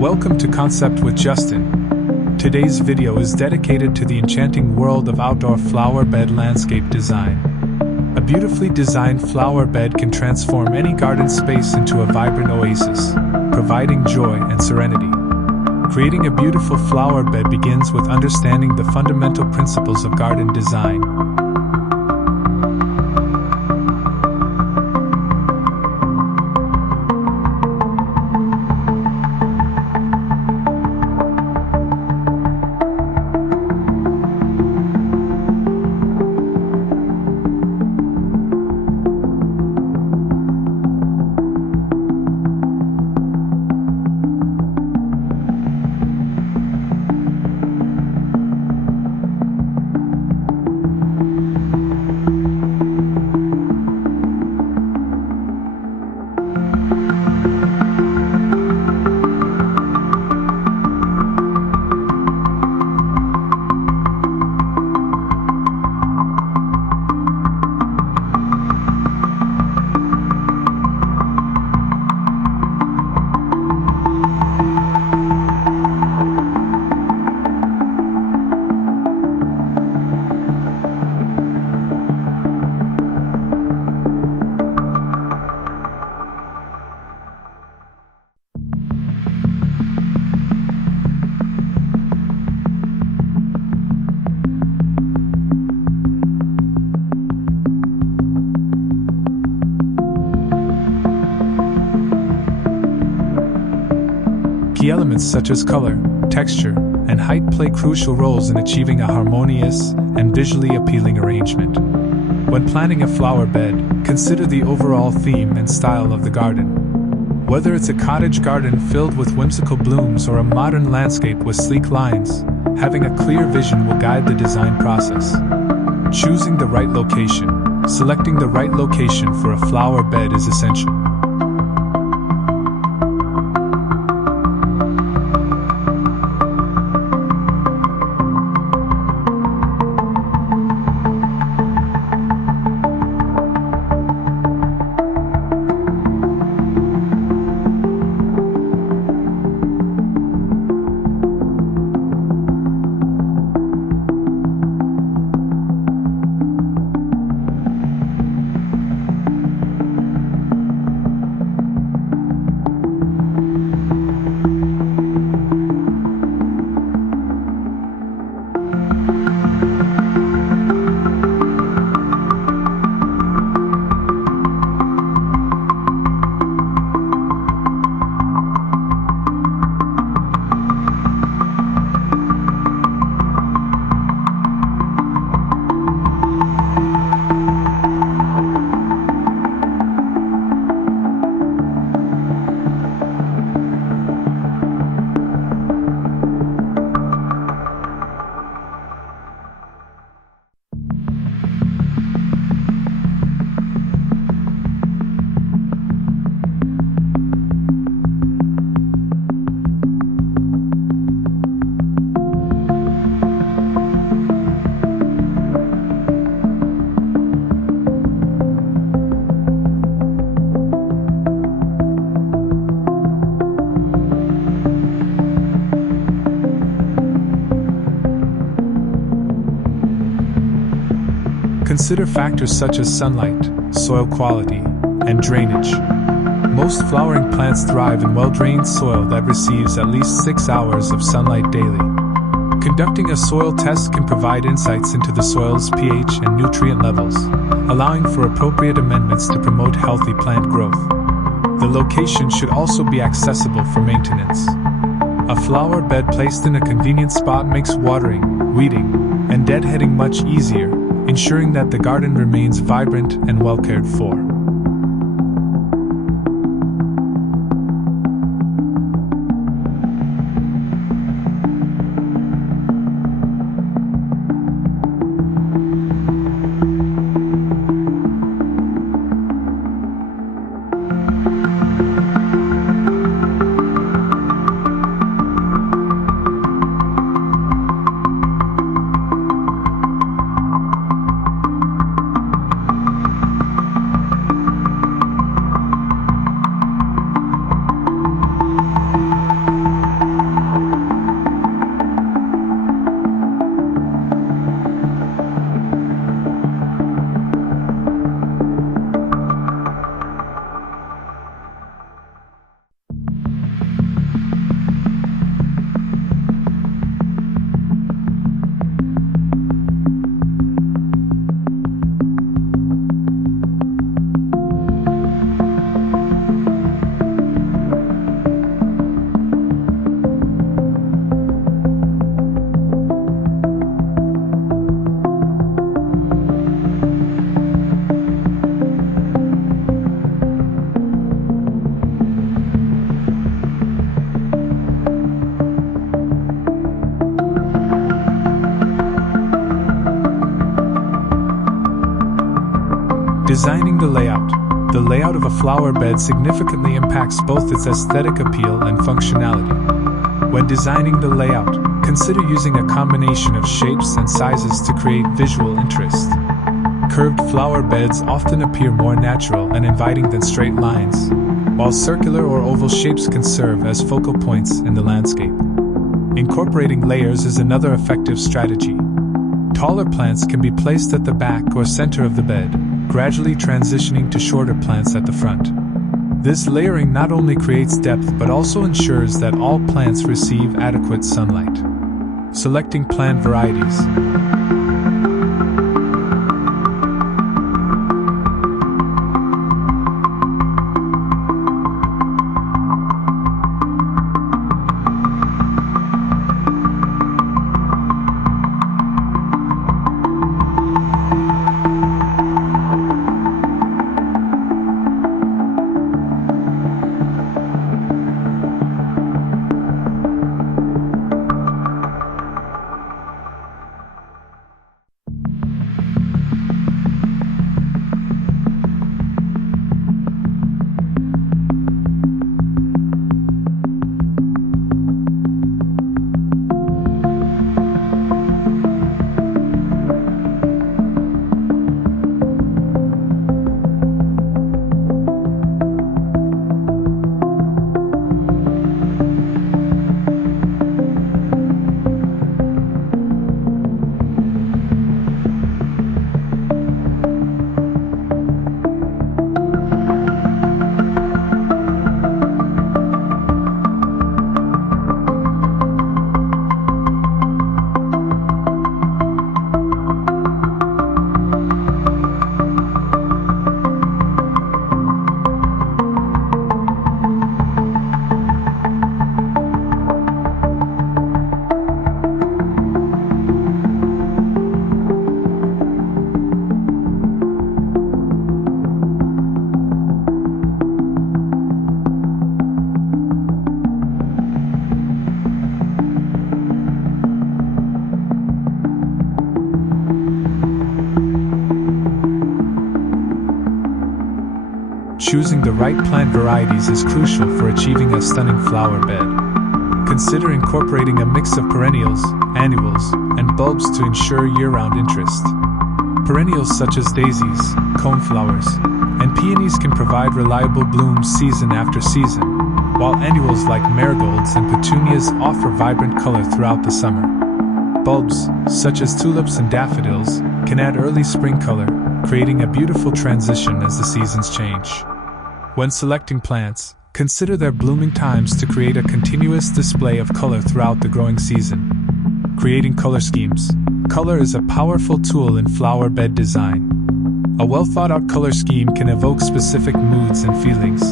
Welcome to Concept with Justin. Today's video is dedicated to the enchanting world of outdoor flower bed landscape design. A beautifully designed flower bed can transform any garden space into a vibrant oasis, providing joy and serenity. Creating a beautiful flower bed begins with understanding the fundamental principles of garden design. Key elements such as color, texture, and height play crucial roles in achieving a harmonious and visually appealing arrangement. When planning a flower bed, consider the overall theme and style of the garden. Whether it's a cottage garden filled with whimsical blooms or a modern landscape with sleek lines, having a clear vision will guide the design process. Choosing the right location. Selecting the right location for a flower bed is essential. Consider factors such as sunlight, soil quality, and drainage. Most flowering plants thrive in well-drained soil that receives at least 6 hours of sunlight daily. Conducting a soil test can provide insights into the soil's pH and nutrient levels, allowing for appropriate amendments to promote healthy plant growth. The location should also be accessible for maintenance. A flower bed placed in a convenient spot makes watering, weeding, and deadheading much easier, ensuring that the garden remains vibrant and well cared for. Designing the layout. The layout of a flower bed significantly impacts both its aesthetic appeal and functionality. When designing the layout, consider using a combination of shapes and sizes to create visual interest. Curved flower beds often appear more natural and inviting than straight lines, while circular or oval shapes can serve as focal points in the landscape. Incorporating layers is another effective strategy. Taller plants can be placed at the back or center of the bed, gradually transitioning to shorter plants at the front. This layering not only creates depth but also ensures that all plants receive adequate sunlight. Selecting plant varieties. Choosing the right plant varieties is crucial for achieving a stunning flower bed. Consider incorporating a mix of perennials, annuals, and bulbs to ensure year-round interest. Perennials such as daisies, coneflowers, and peonies can provide reliable blooms season after season, while annuals like marigolds and petunias offer vibrant color throughout the summer. Bulbs, such as tulips and daffodils, can add early spring color, creating a beautiful transition as the seasons change. When selecting plants, consider their blooming times to create a continuous display of color throughout the growing season. Creating color schemes. Color is a powerful tool in flower bed design. A well-thought-out color scheme can evoke specific moods and feelings.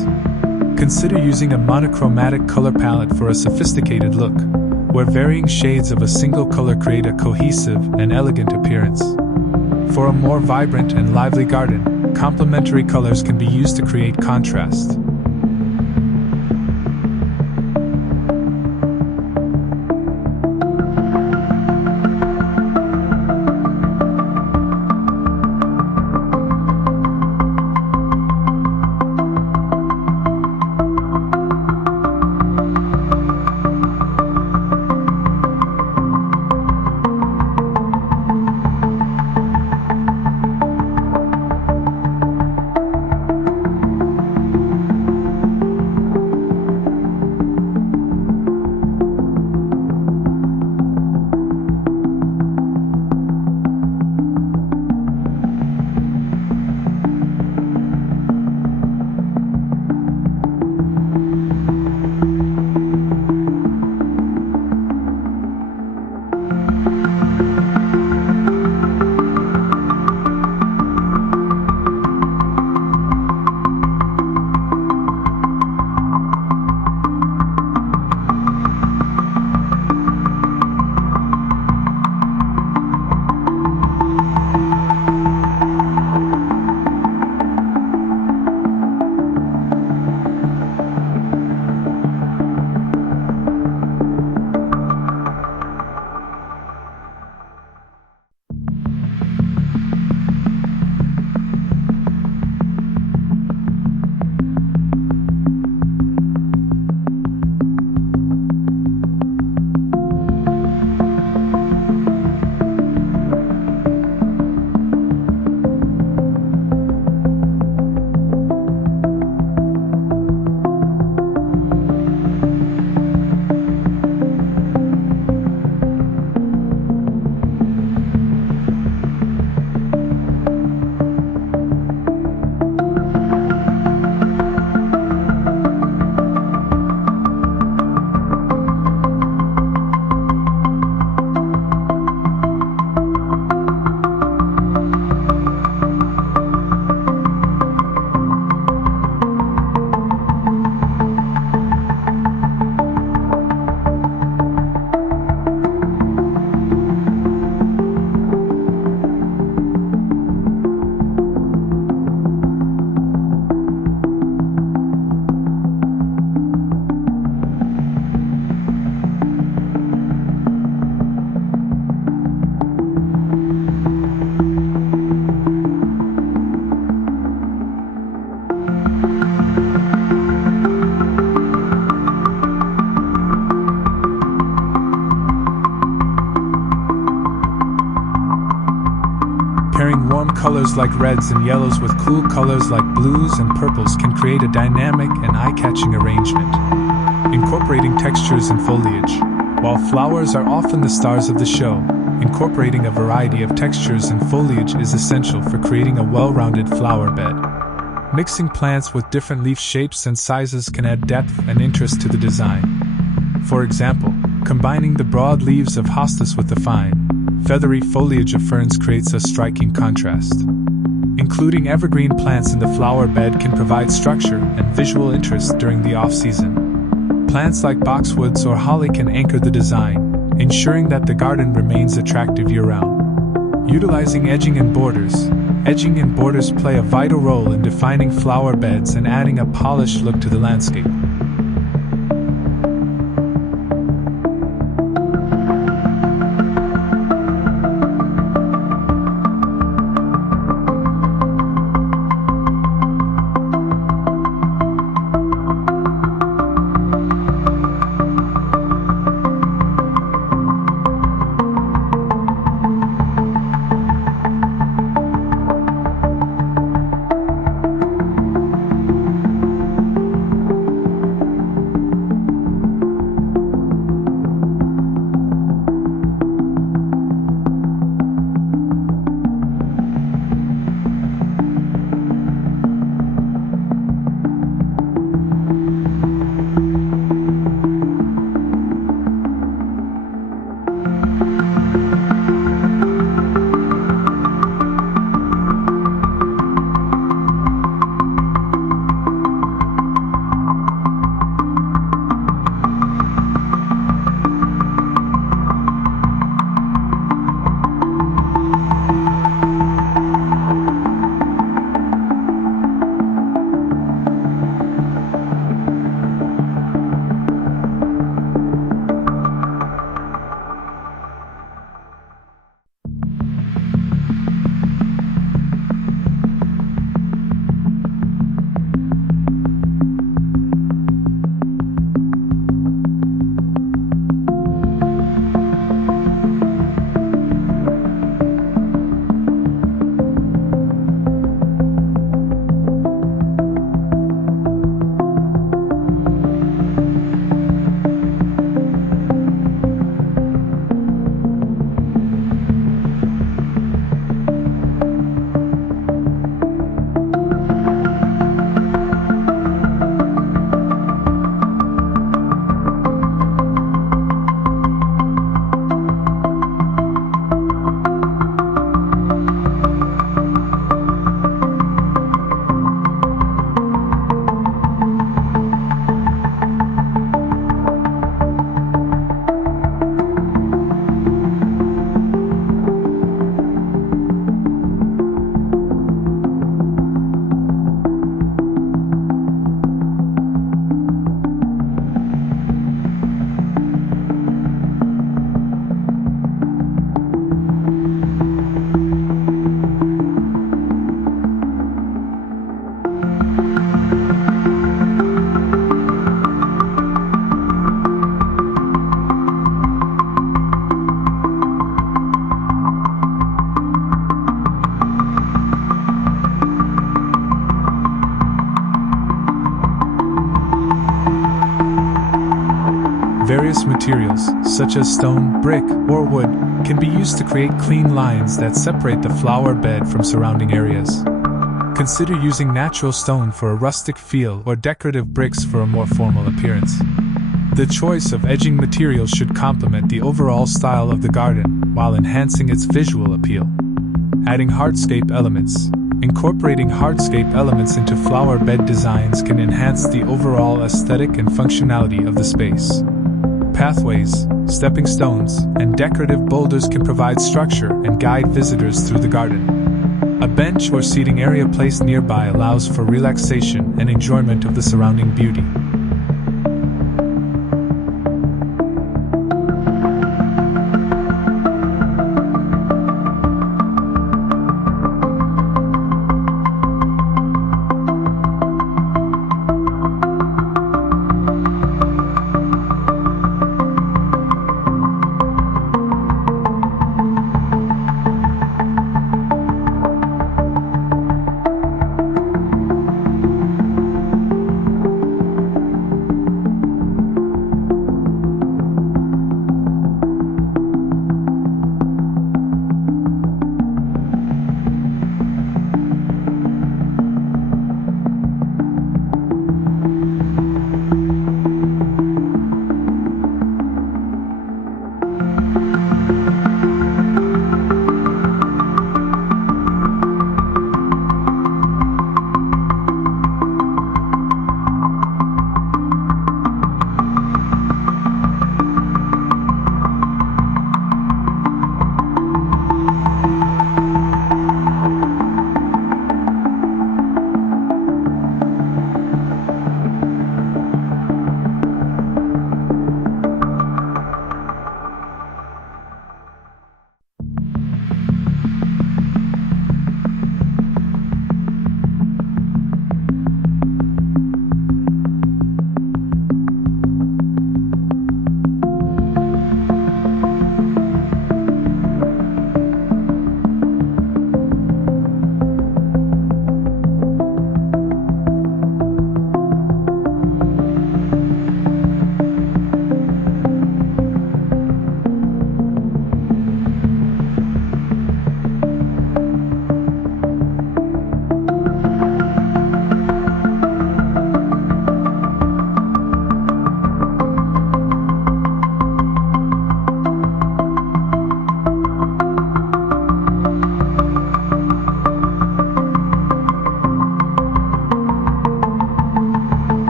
Consider using a monochromatic color palette for a sophisticated look, where varying shades of a single color create a cohesive and elegant appearance. For a more vibrant and lively garden, complementary colors can be used to create contrast. Combining warm colors like reds and yellows with cool colors like blues and purples can create a dynamic and eye-catching arrangement. Incorporating textures and foliage. While flowers are often the stars of the show, incorporating a variety of textures and foliage is essential for creating a well-rounded flower bed. Mixing plants with different leaf shapes and sizes can add depth and interest to the design. For example, combining the broad leaves of hostas with the fine, feathery foliage of ferns creates a striking contrast. Including evergreen plants in the flower bed can provide structure and visual interest during the off-season. Plants like boxwoods or holly can anchor the design, ensuring that the garden remains attractive year-round. Utilizing edging and borders. Edging and borders play a vital role in defining flower beds and adding a polished look to the landscape. Various materials, such as stone, brick, or wood, can be used to create clean lines that separate the flower bed from surrounding areas. Consider using natural stone for a rustic feel or decorative bricks for a more formal appearance. The choice of edging materials should complement the overall style of the garden while enhancing its visual appeal. Adding hardscape elements. Incorporating hardscape elements into flower bed designs can enhance the overall aesthetic and functionality of the space. Pathways, stepping stones, and decorative boulders can provide structure and guide visitors through the garden. A bench or seating area placed nearby allows for relaxation and enjoyment of the surrounding beauty.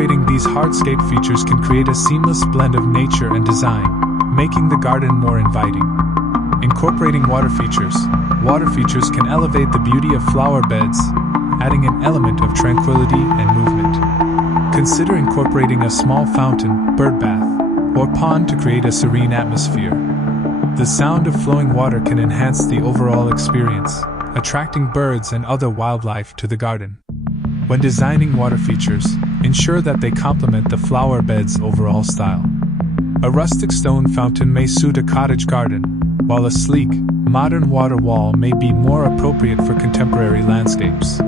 Integrating these hardscape features can create a seamless blend of nature and design, making the garden more inviting. Incorporating water features. Water features can elevate the beauty of flower beds, adding an element of tranquility and movement. Consider incorporating a small fountain, bird bath, or pond to create a serene atmosphere. The sound of flowing water can enhance the overall experience, attracting birds and other wildlife to the garden. When designing water features, ensure that they complement the flower bed's overall style. A rustic stone fountain may suit a cottage garden, while a sleek, modern water wall may be more appropriate for contemporary landscapes.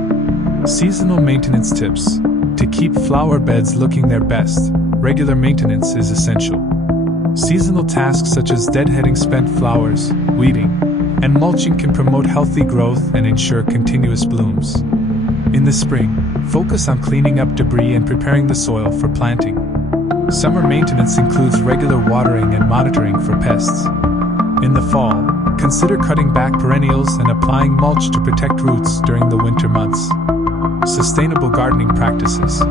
Seasonal maintenance tips. To keep flower beds looking their best, regular maintenance is essential. Seasonal tasks such as deadheading spent flowers, weeding, and mulching can promote healthy growth and ensure continuous blooms. In the spring, focus on cleaning up debris and preparing the soil for planting. Summer maintenance includes regular watering and monitoring for pests. In the fall, consider cutting back perennials and applying mulch to protect roots during the winter months. Sustainable gardening practices.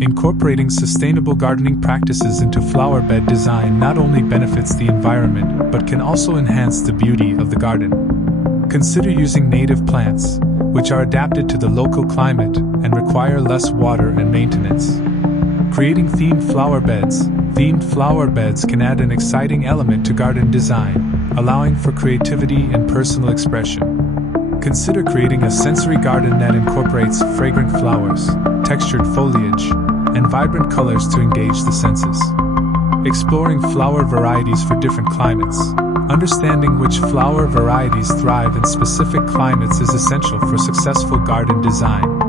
Incorporating sustainable gardening practices into flower bed design not only benefits the environment but can also enhance the beauty of the garden. Consider using native plants, which are adapted to the local climate and require less water and maintenance. Creating themed flower beds. Themed flower beds can add an exciting element to garden design, allowing for creativity and personal expression. Consider creating a sensory garden that incorporates fragrant flowers, textured foliage, and vibrant colors to engage the senses. Exploring flower varieties for different climates. Understanding which flower varieties thrive in specific climates is essential for successful garden design.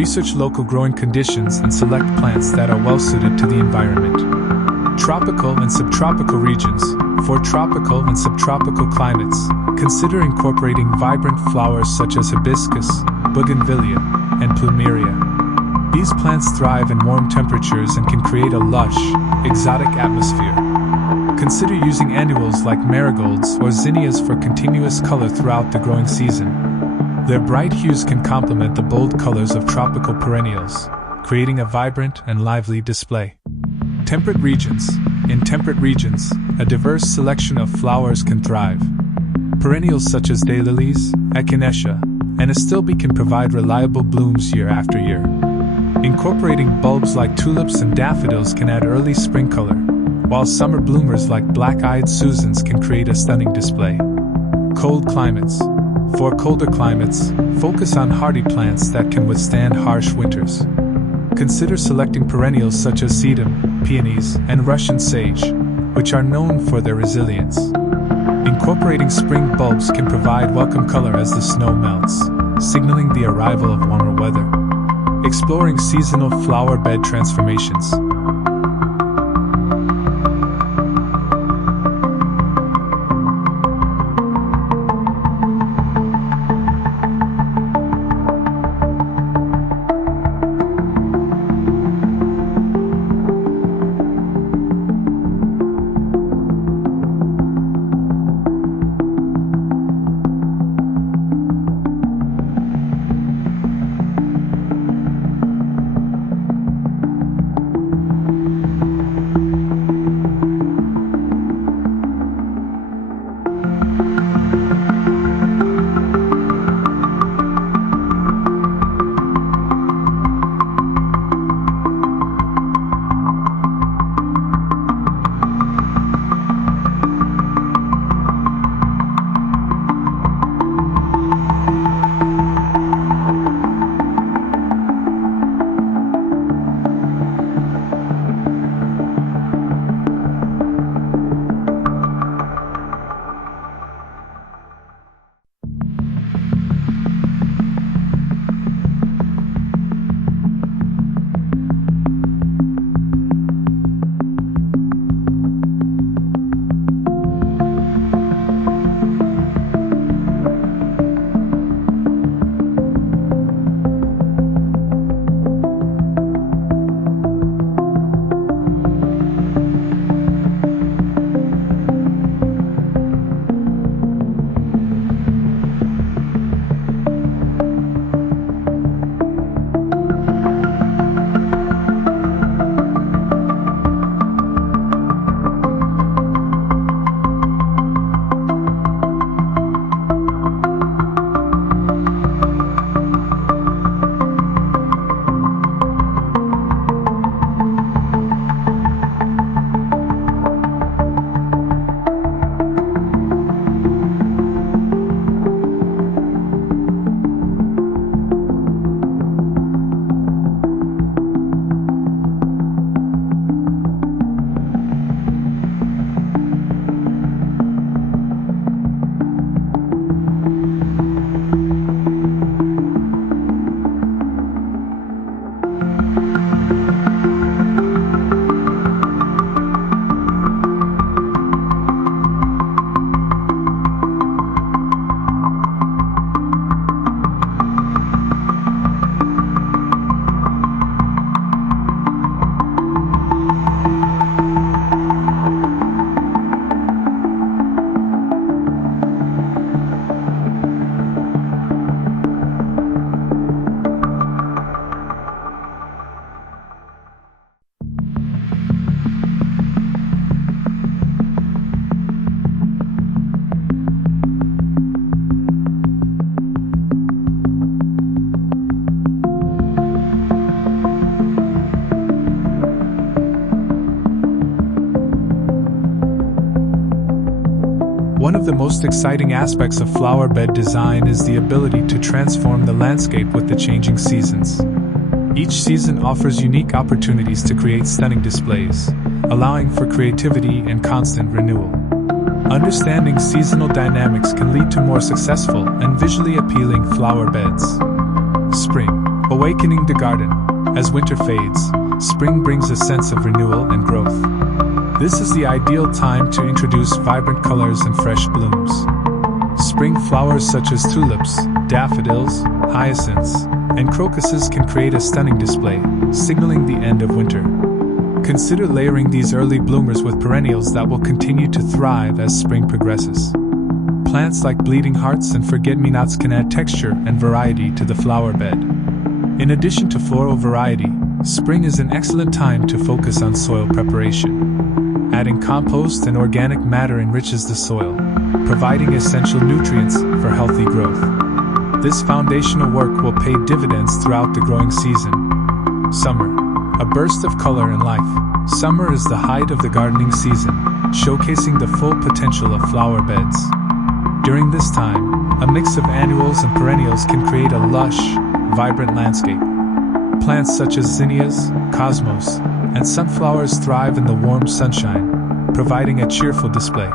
Research local growing conditions and select plants that are well suited to the environment. Tropical and subtropical regions. For tropical and subtropical climates, consider incorporating vibrant flowers such as hibiscus, bougainvillea, and plumeria. These plants thrive in warm temperatures and can create a lush, exotic atmosphere. Consider using annuals like marigolds or zinnias for continuous color throughout the growing season. Their bright hues can complement the bold colors of tropical perennials, creating a vibrant and lively display. Temperate regions. In temperate regions, a diverse selection of flowers can thrive. Perennials such as daylilies, echinacea, and astilbe can provide reliable blooms year after year. Incorporating bulbs like tulips and daffodils can add early spring color, while summer bloomers like black-eyed Susans can create a stunning display. Cold climates. For colder climates, focus on hardy plants that can withstand harsh winters. Consider selecting perennials such as sedum, peonies, and Russian sage, which are known for their resilience. Incorporating spring bulbs can provide welcome color as the snow melts, signaling the arrival of warmer weather. Exploring seasonal flower bed transformations. One of the most exciting aspects of flower bed design is the ability to transform the landscape with the changing seasons. Each season offers unique opportunities to create stunning displays, allowing for creativity and constant renewal. Understanding seasonal dynamics can lead to more successful and visually appealing flower beds. Spring, awakening the garden. As winter fades, spring brings a sense of renewal and growth. This is the ideal time to introduce vibrant colors and fresh blooms. Spring flowers such as tulips, daffodils, hyacinths, and crocuses can create a stunning display, signaling the end of winter. Consider layering these early bloomers with perennials that will continue to thrive as spring progresses. Plants like bleeding hearts and forget-me-nots can add texture and variety to the flower bed. In addition to floral variety, spring is an excellent time to focus on soil preparation. Adding compost and organic matter enriches the soil, providing essential nutrients for healthy growth. This foundational work will pay dividends throughout the growing season. Summer, a burst of color and life. Summer is the height of the gardening season, showcasing the full potential of flower beds. During this time, a mix of annuals and perennials can create a lush, vibrant landscape. Plants such as zinnias, cosmos, and sunflowers thrive in the warm sunshine, providing a cheerful display.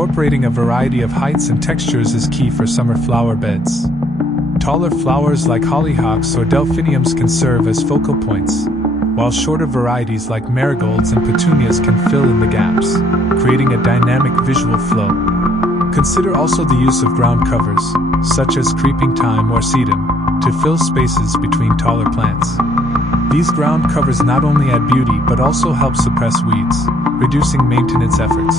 Incorporating a variety of heights and textures is key for summer flower beds. Taller flowers like hollyhocks or delphiniums can serve as focal points, while shorter varieties like marigolds and petunias can fill in the gaps, creating a dynamic visual flow. Consider also the use of ground covers, such as creeping thyme or sedum, to fill spaces between taller plants. These ground covers not only add beauty but also help suppress weeds, reducing maintenance efforts.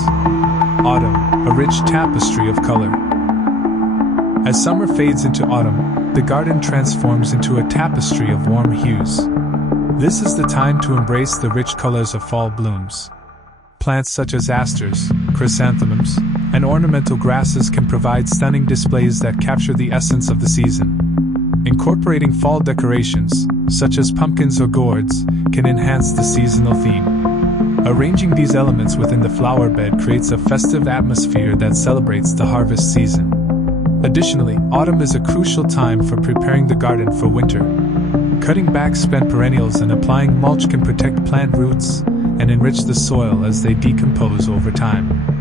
Autumn, a rich tapestry of color. As summer fades into autumn, the garden transforms into a tapestry of warm hues. This is the time to embrace the rich colors of fall blooms. Plants such as asters, chrysanthemums, and ornamental grasses can provide stunning displays that capture the essence of the season. Incorporating fall decorations, such as pumpkins or gourds, can enhance the seasonal theme. Arranging these elements within the flower bed creates a festive atmosphere that celebrates the harvest season. Additionally, autumn is a crucial time for preparing the garden for winter. Cutting back spent perennials and applying mulch can protect plant roots and enrich the soil as they decompose over time.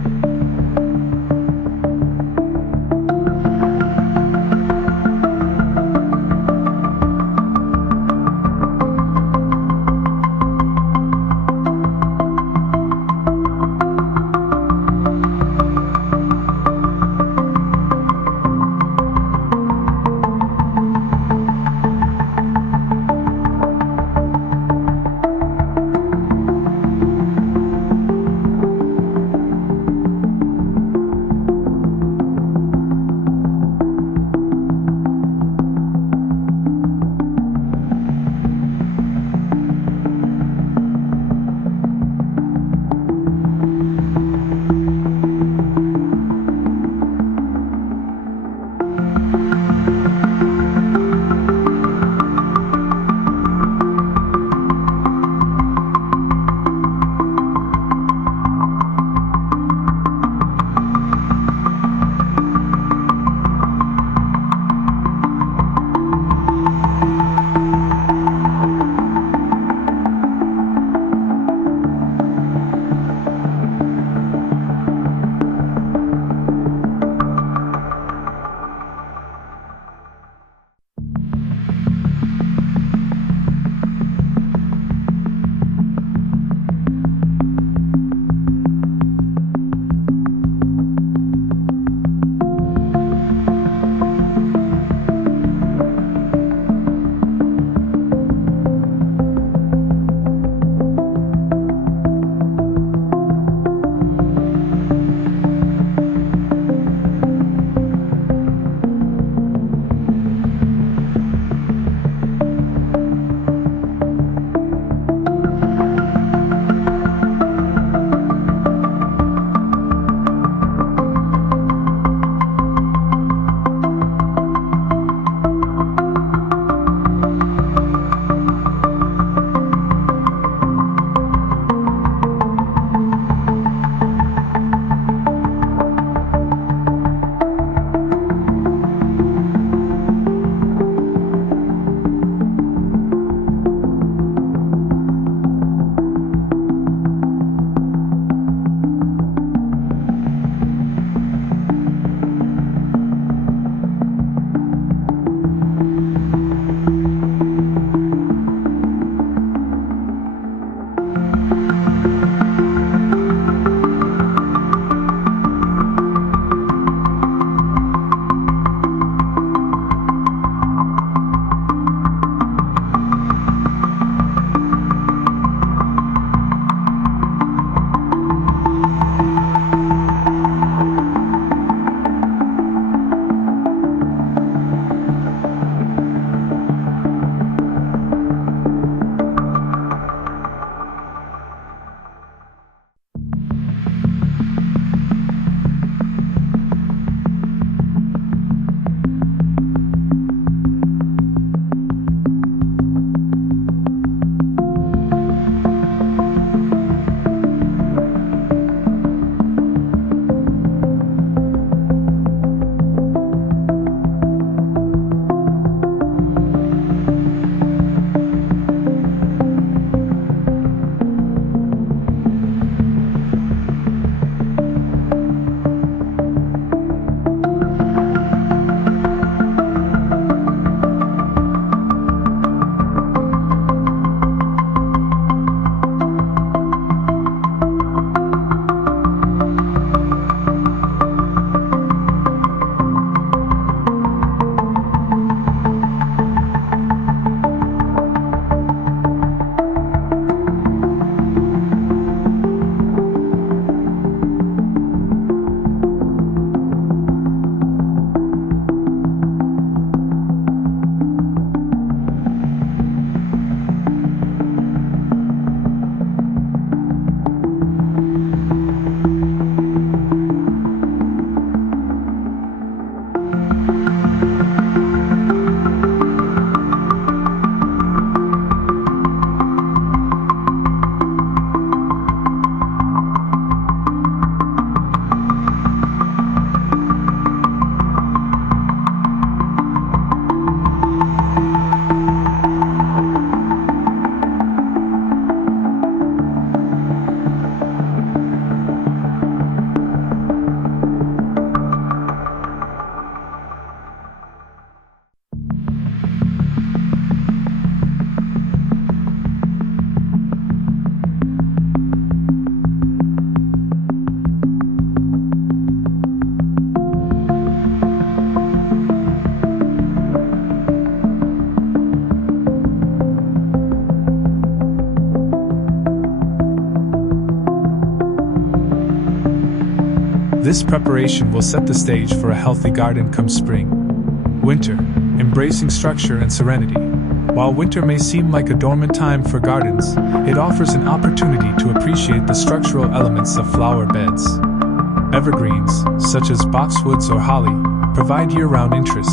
This preparation will set the stage for a healthy garden come spring. Winter, embracing structure and serenity. While winter may seem like a dormant time for gardens, it offers an opportunity to appreciate the structural elements of flower beds. Evergreens, such as boxwoods or holly, provide year-round interest,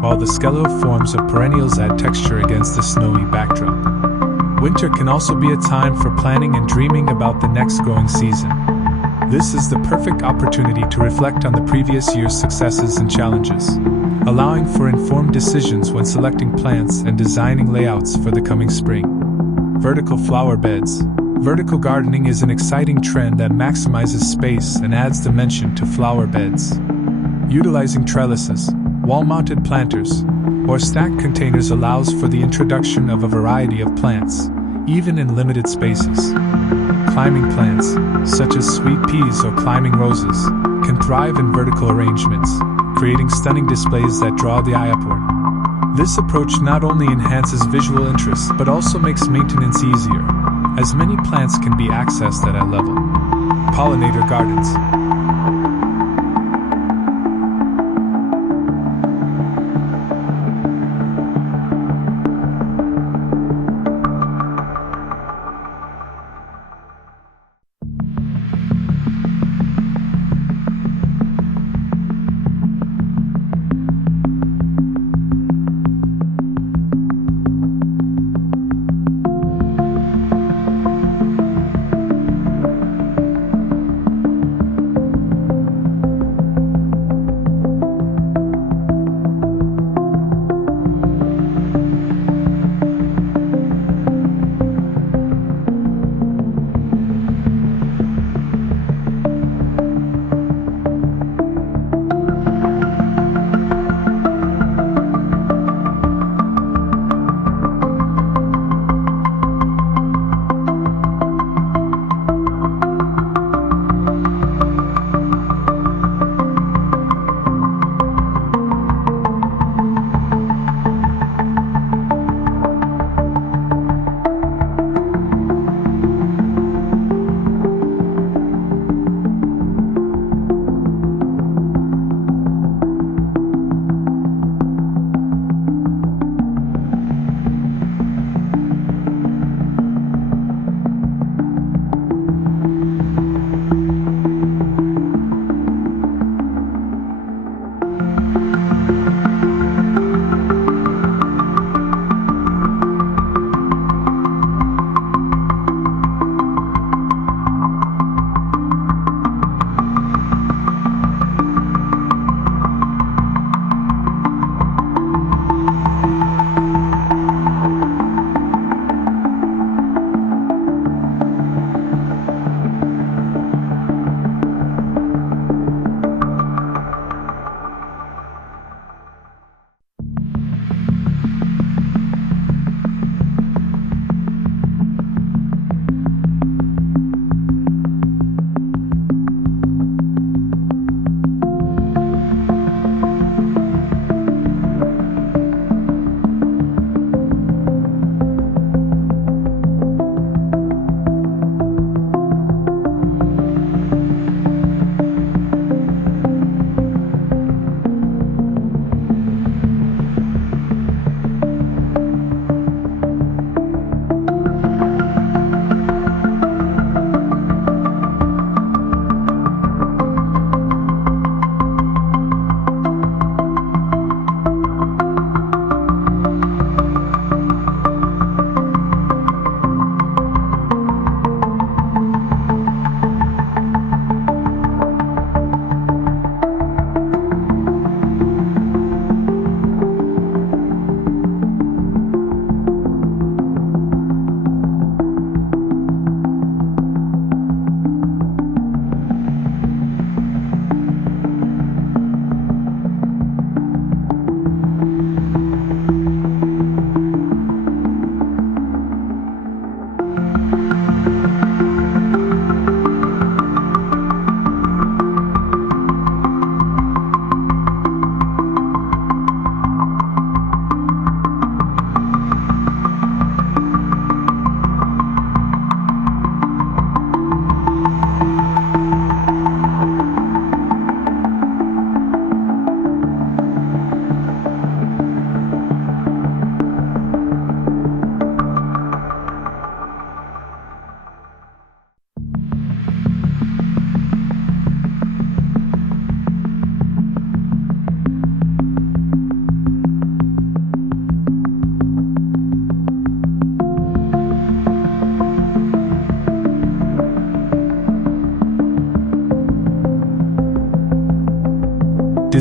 while the scalyforms of perennials add texture against the snowy backdrop. Winter can also be a time for planning and dreaming about the next growing season. This is the perfect opportunity to reflect on the previous year's successes and challenges, allowing for informed decisions when selecting plants and designing layouts for the coming spring. Vertical flower beds. Vertical gardening is an exciting trend that maximizes space and adds dimension to flower beds. Utilizing trellises, wall-mounted planters, or stacked containers allows for the introduction of a variety of plants, even in limited spaces. Climbing plants, such as sweet peas or climbing roses, can thrive in vertical arrangements, creating stunning displays that draw the eye upward. This approach not only enhances visual interest but also makes maintenance easier, as many plants can be accessed at eye level. Pollinator gardens.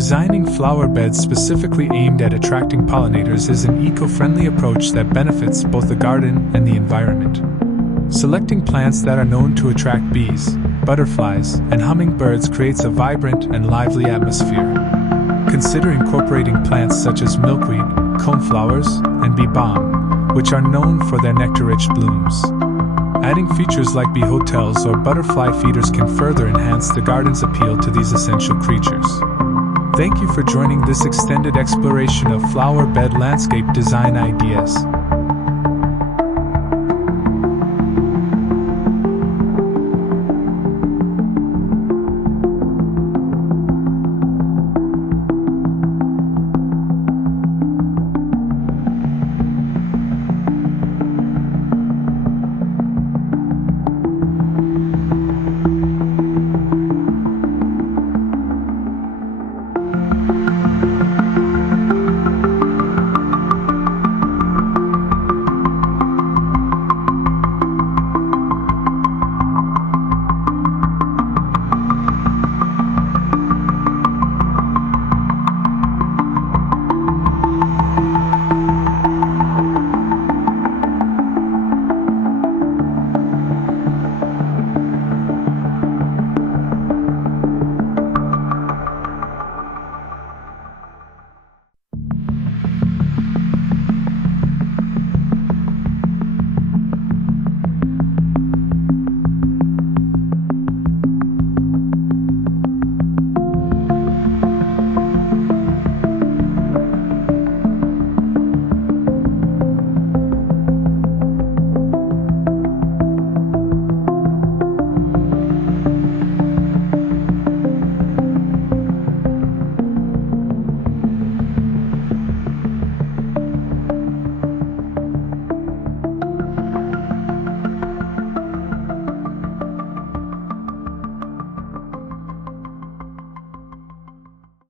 Designing flower beds specifically aimed at attracting pollinators is an eco-friendly approach that benefits both the garden and the environment. Selecting plants that are known to attract bees, butterflies, and hummingbirds creates a vibrant and lively atmosphere. Consider incorporating plants such as milkweed, coneflowers, and bee balm, which are known for their nectar-rich blooms. Adding features like bee hotels or butterfly feeders can further enhance the garden's appeal to these essential creatures. Thank you for joining this extended exploration of flower bed landscape design ideas.